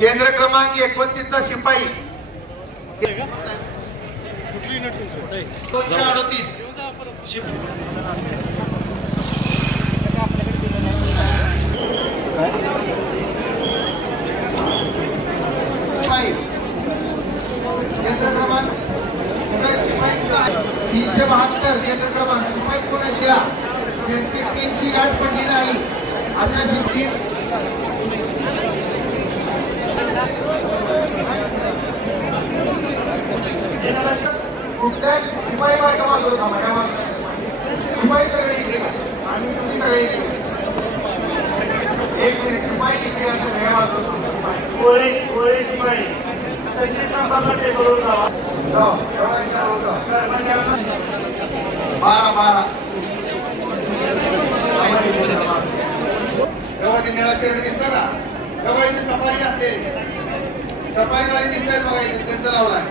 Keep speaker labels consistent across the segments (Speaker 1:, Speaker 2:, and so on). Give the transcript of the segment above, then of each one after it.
Speaker 1: केंद्र क्रमांक एकोणतीसचा शिपाई. दोनशे अडतीस. केंद्र क्रमांक तीनशे बहात्तर. केंद्र क्रमांक शिपाई कोणाची द्या त्यांची टीमची गाठ पडली नाही. शिपाई कुठल्या शिपाई बायका मागवतो का माझ्या मागं? शिपाई सगळे इकडे आणि तुम्ही सगळे इकडे एक मिनिट शिपाई इकडे असं सगळ्या वाजवतो शिपाई
Speaker 2: कोळी कोळी शिपाई पंचवीस नंबरला
Speaker 1: तेव्हा निळा शर्ट दिसतं का बघा इथे सफारी घातले सफारीवाले दिसत आहेत बघा इथे त्यांचा लावलाय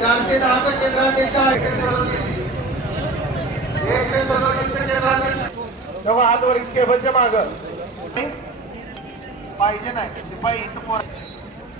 Speaker 1: चारशे दहाचा केंद्राध्यक्ष आहे हात वर केबलच्या माग. पाहिजे नाही. शिपाई इथं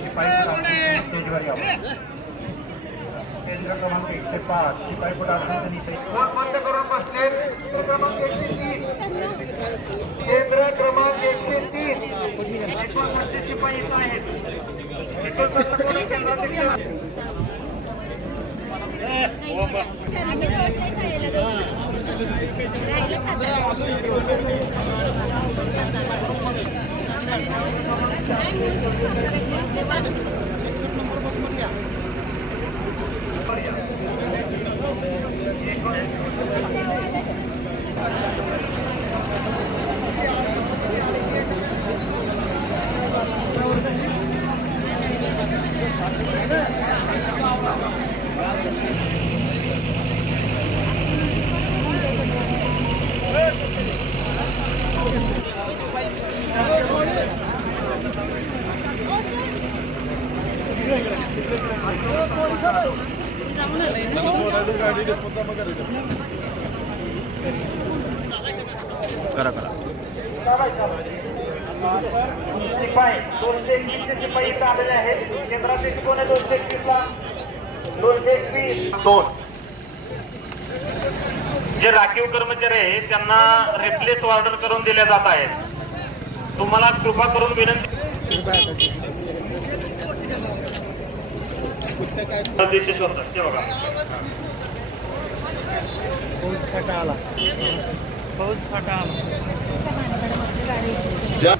Speaker 2: शिपाई स्टेजवर यावं केंद्र क्रमांक एकशे पाच शिपाई पुढाकार
Speaker 1: फोन बंद करून बसले. केंद्र क्रमांक एकशे तीन केंद्र क्रमांक एकशे
Speaker 2: एकोणपन्नास शिपाई इथं आहेत. एकोणपन्नास एकसष्ट नंबर बसमध्ये या. केंद्राध्यक्ष शिपाई दोनशे एकवीसचे शिपाई इथं आलेले आहेत केंद्राचे कोण आहे दोनशे एकवीसला दोनशे एकवीस
Speaker 1: दोन.
Speaker 2: जे राखीव कर्मचारी आहेत त्यांना रिप्लेस ऑर्डर करून दिल्या जात आहेत. तुम्हाला कृपा करून विनंती उद्देश शोधतात ते बघा
Speaker 1: ज्या